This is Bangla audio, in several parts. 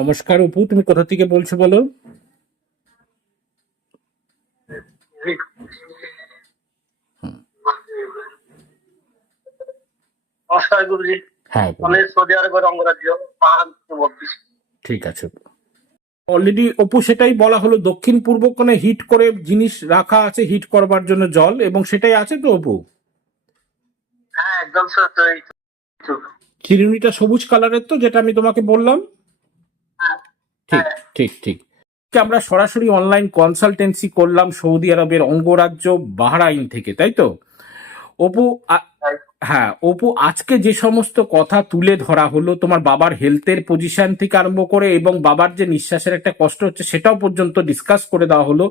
নমস্কার অপু তুমি কোথা থেকে বলছো বলো? জি নমস্কার গুরুজি। হ্যাঁ আমি সৌদি আরবের অঙ্গরাজ্য পাহাড় থেকে বলতেছি ঠিক আছে। অলরেডি অপু সেটাই বলা হলো দক্ষিণ পূর্ব কোণে হিট করে জিনিস রাখা আছে হিট করবার জন্য জল এবং সেটাই আছে তো অপু? হ্যাঁ একদম তো। চিরুনিটা সবুজ কালারের তো যেটা আমি তোমাকে বললাম। ঠিক। ঠিক ঠিক আমরা সরাসরি অনলাইন কনসালটেন্সি করলাম সৌদি আরবের অঙ্গরাজ্য বাহরাইন থেকে তাই তো অপু হ্যাঁ অপু আজকে যে সমস্ত কথা তুলে ধরা হলো তোমার বাবার হেলথের পজিশন থেকে আরম্ভ করে এবং বাবার যে নিঃশ্বাসের একটা কষ্ট হচ্ছে সেটাও পর্যন্ত ডিসকাস করে দেওয়া হলো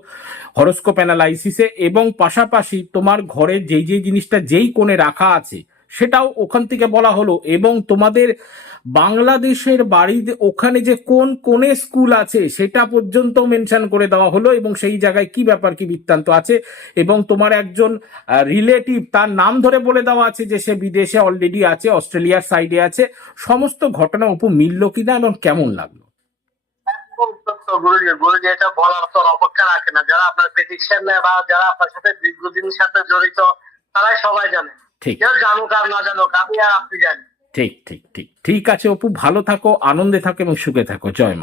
হরস্কোপ অ্যানালাইসিসে এবং পাশাপাশি তোমার ঘরে যেই যেই জিনিসটা যেই কোণে রাখা আছে সেটাও ওখান থেকে বলা হলো। এবং তোমাদের বাংলাদেশের বাড়িতে ওখানে যে কোন কোনে স্কুল আছে, সেটা পর্যন্ত মেনশন করে দেওয়া হলো এবং সেই জায়গায় কি ব্যাপার, কি বৃত্তান্ত আছে। এবং তোমার একজন রিলেটিভ তার নাম ধরে বলে দেওয়া আছে যে সে বিদেশে অলরেডি আছে, অস্ট্রেলিয়ার সাইডে আছে। সমস্ত ঘটনা উপর মিলল কিনা এবং কেমন লাগল? এটা বলার অপেক্ষা রাখে না। যারা আপনার বা যারা আপনার সাথে দীর্ঘদিনের সাথে জড়িত, তারাই সবাই জানে। ঠিক। কেউ জানুক আর না জানুক আমি আর আপনি জানি। ঠিক ঠিক ঠিক। ঠিক আছে অপু ভালো থাকো আনন্দে থাকো এবং সুখে থাকো। জয় মা।